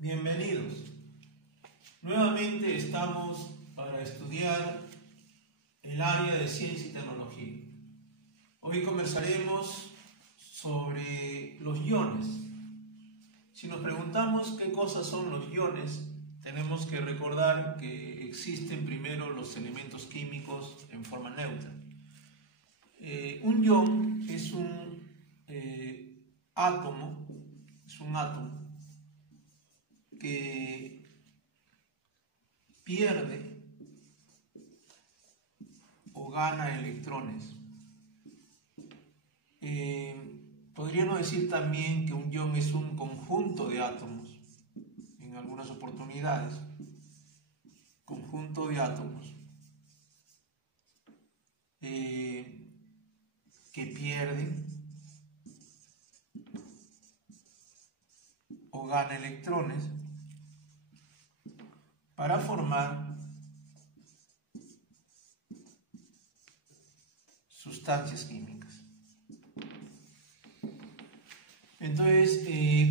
Bienvenidos. Nuevamente estamos para estudiar el área de ciencia y tecnología. Hoy conversaremos sobre los iones. Si nos preguntamos qué cosas son los iones, tenemos que recordar que existen primero los elementos químicos en forma neutra. Un ion es un átomo que pierde o gana electrones. Podríamos decir también que un ion es un conjunto de átomos, en algunas oportunidades, conjunto de átomos que pierden o gana electrones para formar sustancias químicas. Entonces,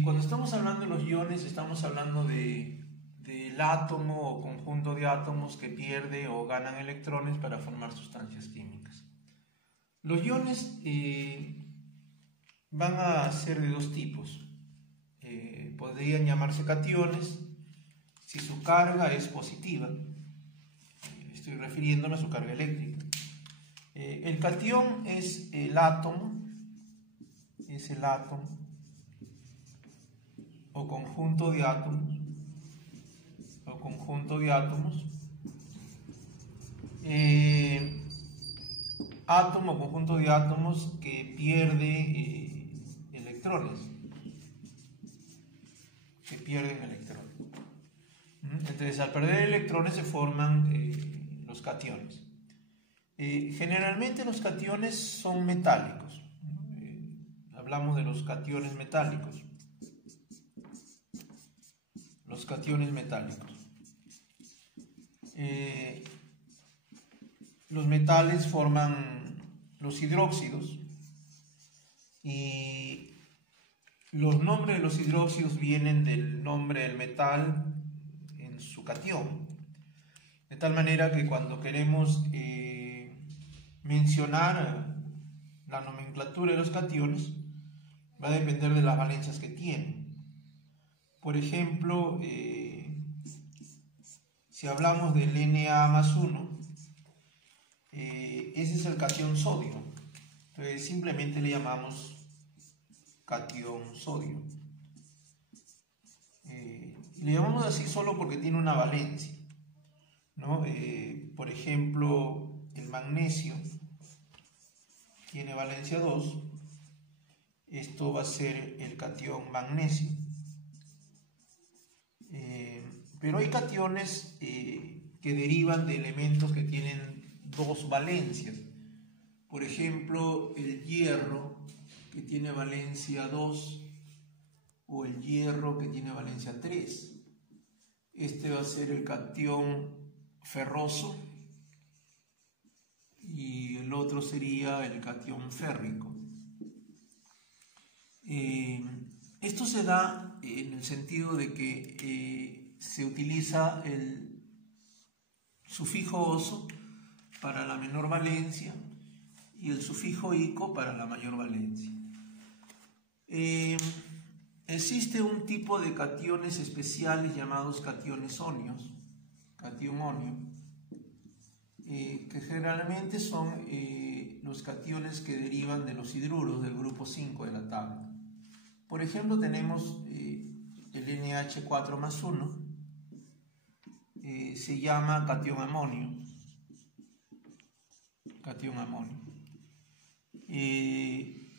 cuando estamos hablando de los iones, estamos hablando del átomo o conjunto de átomos que pierde o ganan electrones para formar sustancias químicas. Los iones van a ser de dos tipos. Podrían llamarse cationes si su carga es positiva. Estoy refiriéndome a su carga eléctrica. El catión es el átomo o conjunto de átomos átomo o conjunto de átomos que pierde electrones, que pierden electrones. Entonces, al perder electrones se forman los cationes. Generalmente los cationes son metálicos. Hablamos de los cationes metálicos. Los cationes metálicos. Los metales forman los hidróxidos y los nombres de los hidróxidos vienen del nombre del metal en su catión, de tal manera que cuando queremos mencionar la nomenclatura de los cationes va a depender de las valencias que tienen. Por ejemplo, si hablamos del Na+1, ese es el catión sodio. Entonces simplemente le llamamos catión sodio. Le llamamos así solo porque tiene una valencia, ¿no? Por ejemplo, el magnesio tiene valencia 2. Esto va a ser el catión magnesio. Pero hay cationes que derivan de elementos que tienen dos valencias. Por ejemplo, el hierro, que tiene valencia 2, o el hierro, que tiene valencia 3. Este va a ser el catión ferroso y el otro sería el catión férrico. Esto se da en el sentido de que se utiliza el sufijo oso para la menor valencia y el sufijo ico para la mayor valencia. Existe un tipo de cationes especiales llamados cationes onios, catión onio, que generalmente son los cationes que derivan de los hidruros del grupo 5 de la tabla. Por ejemplo, tenemos el NH4+1, se llama catión amonio.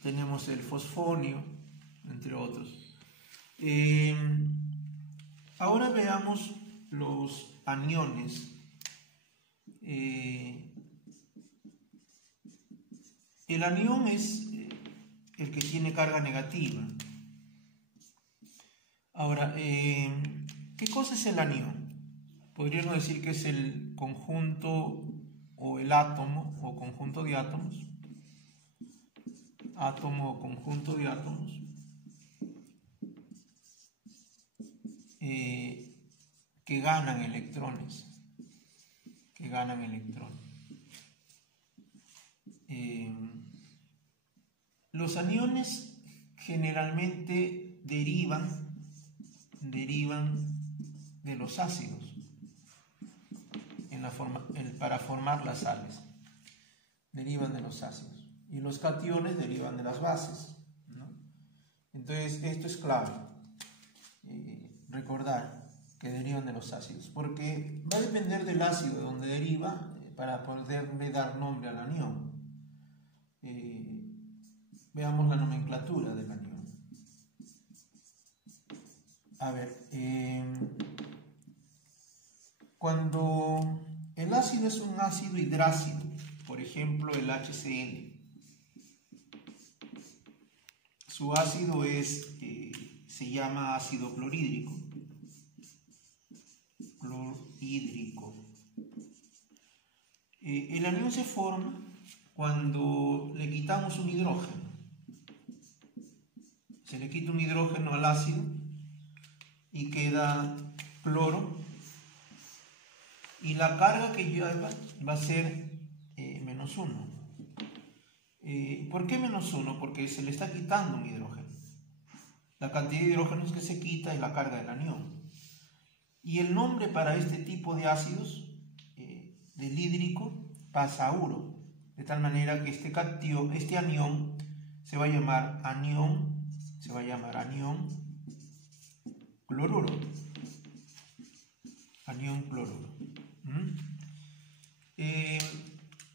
Tenemos el fosfonio, entre otros. Ahora veamos los aniones. El anión es el que tiene carga negativa. Ahora, ¿qué cosa es el anión? Podríamos decir que es el conjunto o el átomo o conjunto de átomos. Átomo o conjunto de átomos que ganan electrones. Los aniones generalmente derivan de los ácidos para formar las sales. Derivan de los ácidos. Y los cationes derivan de las bases, ¿no? Entonces, esto es clave. Recordar que derivan de los ácidos, porque va a depender del ácido de donde deriva para poderle dar nombre al anión. Veamos la nomenclatura del anión. A ver, cuando el ácido es un ácido hidrácido, por ejemplo el HCl, su ácido se llama ácido clorhídrico. El anión se forma cuando le quitamos un hidrógeno. Se le quita un hidrógeno al ácido y queda cloro, y la carga que lleva va a ser -1. ¿Por qué -1? Porque se le está quitando un hidrógeno. La cantidad de hidrógenos que se quita es la carga del anión. Y el nombre para este tipo de ácidos, del hídrico, pasa a uro, de tal manera que este anión se va a llamar anión cloruro. Anión cloruro.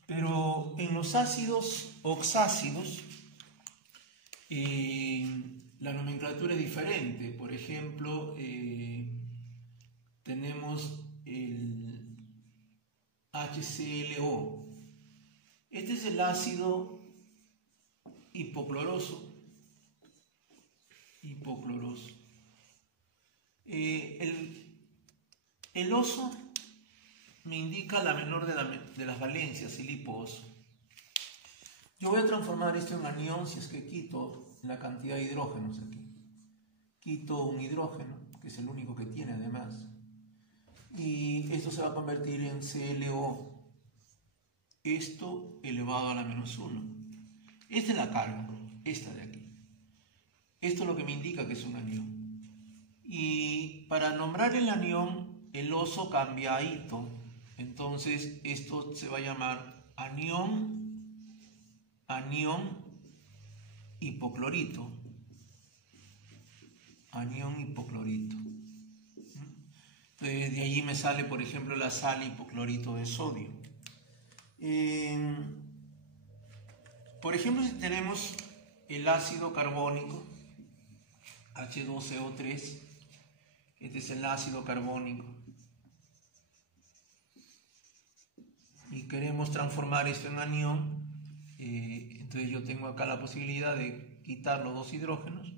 Pero en los ácidos oxácidos la nomenclatura es diferente. Por ejemplo, tenemos el HClO. Este es el ácido hipocloroso. El oso me indica la menor de las valencias, el hiposo. Yo voy a transformar esto en anión si es que quito la cantidad de hidrógenos aquí. Quito un hidrógeno, que es el único que tiene además. Y esto se va a convertir en ClO. Esto elevado a la -1. Esta es la carga, esta de aquí. Esto es lo que me indica que es un anión. Y para nombrar el anión, el oso cambia a hito. Entonces esto se va a llamar anión hipoclorito. Anión hipoclorito. Entonces de allí me sale, por ejemplo, la sal hipoclorito de sodio. Por ejemplo, si tenemos el ácido carbónico, H2CO3, este es el ácido carbónico, y queremos transformar esto en anión, entonces yo tengo acá la posibilidad de quitar los dos hidrógenos.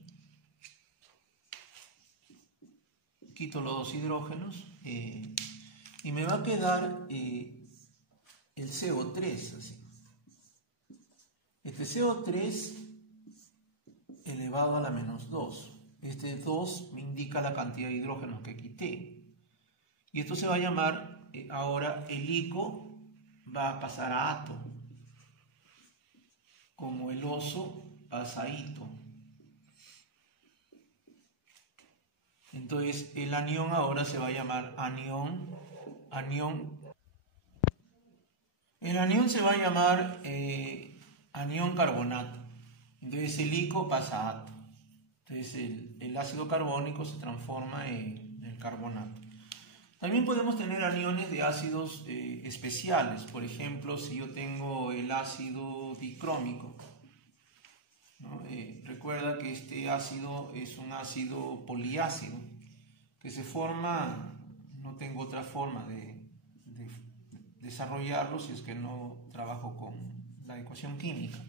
Quito los dos hidrógenos y me va a quedar el CO3, así. Este CO3 elevado a la -2. Este 2 me indica la cantidad de hidrógenos que quité. Y esto se va a llamar, ahora el ico va a pasar a ato, como el oso pasa a hito. Entonces el anión ahora se va a llamar anión. El anión se va a llamar anión carbonato. Entonces el ico pasa a ato. Entonces el ácido carbónico se transforma en el carbonato. También podemos tener aniones de ácidos especiales. Por ejemplo, si yo tengo el ácido dicrómico, ¿no? Recuerda que este ácido es un ácido poliácido que se forma, no tengo otra forma de desarrollarlo si es que no trabajo con la ecuación química.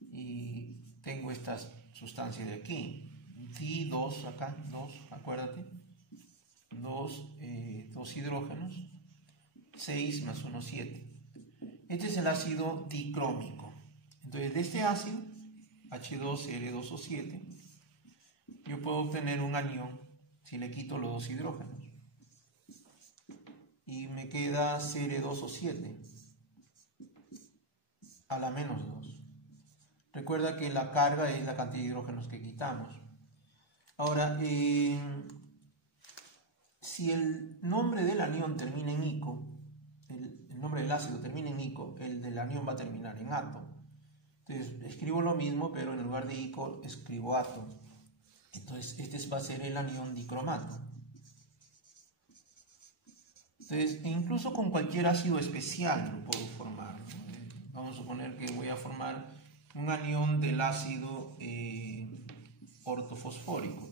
Y tengo estas sustancias de aquí, Di2 acá, 2, acuérdate, 2 hidrógenos, 6 más 1, 7. Este es el ácido dicrómico. Entonces de este ácido, H2Cl2O7, yo puedo obtener un anión si le quito los dos hidrógenos. Y me queda Cr2O7 a la -2. Recuerda que la carga es la cantidad de hidrógenos que quitamos. Ahora, si el nombre del anión termina en ico, el nombre del ácido termina en ico, el del anión va a terminar en ato. Entonces escribo lo mismo, pero en lugar de ico escribo ato. Entonces este va a ser el anión dicromato. Entonces, incluso con cualquier ácido especial lo puedo formar, ¿no? Vamos a suponer que voy a formar un anión del ácido ortofosfórico.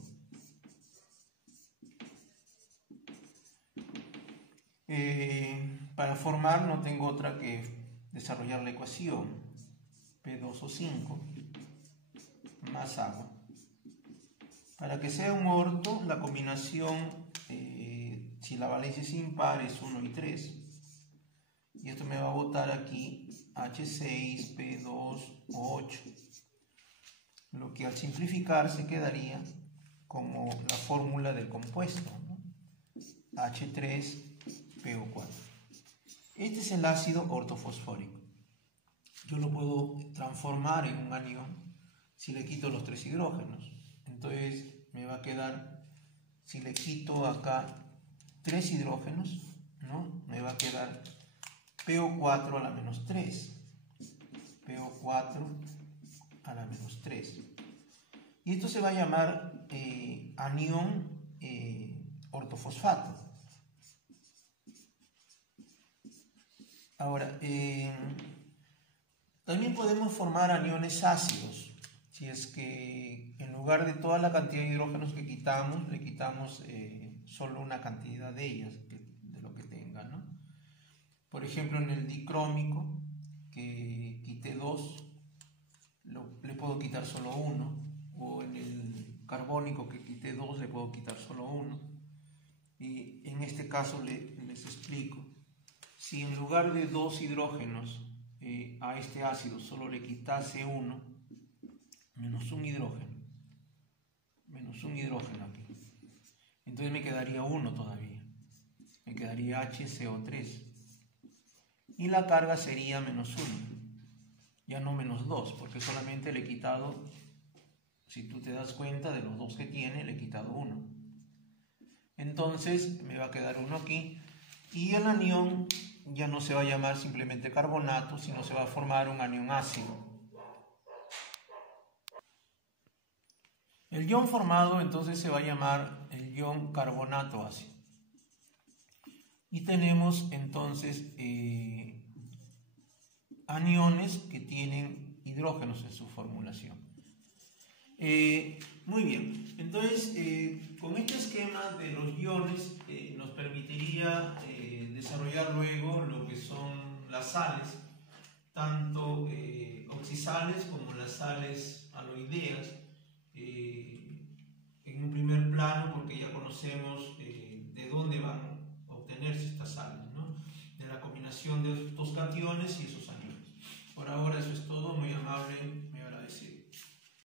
Para formar no tengo otra que desarrollar la ecuación P2O5 más agua. Para que sea un orto, la combinación, si la valencia es impar, es 1 y 3. Y esto me va a botar aquí H6P2O8. Lo que al simplificar se quedaría como la fórmula del compuesto, ¿no? H3PO4. Este es el ácido ortofosfórico. Yo lo puedo transformar en un anión si le quito los 3 hidrógenos. Entonces me va a quedar, si le quito acá 3 hidrógenos, ¿no? Me va a quedar PO4 a la -3. PO4 a la -3. Y esto se va a llamar anión ortofosfato. Ahora, también podemos formar aniones ácidos. Si es que en lugar de toda la cantidad de hidrógenos que quitamos, le quitamos solo una cantidad de ellas, de lo que tenga, ¿no? Por ejemplo, en el dicrómico, que quité 2, le puedo quitar solo 1. O en el carbónico, que quité 2, le puedo quitar solo 1. Y en este caso les explico. Si en lugar de 2 hidrógenos a este ácido solo le quitase 1, menos un hidrógeno aquí, entonces me quedaría 1 todavía, me quedaría HCO3 y la carga sería -1, ya no -2, porque solamente le he quitado, si tú te das cuenta, de los 2 que tiene, le he quitado 1. Entonces me va a quedar 1 aquí y el anión ya no se va a llamar simplemente carbonato, sino se va a formar un anión ácido. El ion formado entonces se va a llamar el ion carbonato ácido. Y tenemos entonces aniones que tienen hidrógenos en su formulación. Muy bien, entonces con este esquema de los iones nos permitiría desarrollar luego lo que son las sales, tanto oxisales como las sales aloideas, en un primer plano, porque ya conocemos de dónde van a obtenerse estas sales, ¿no? De la combinación de estos cationes y esos aniones. Por ahora eso es todo, muy amable, muy agradecido.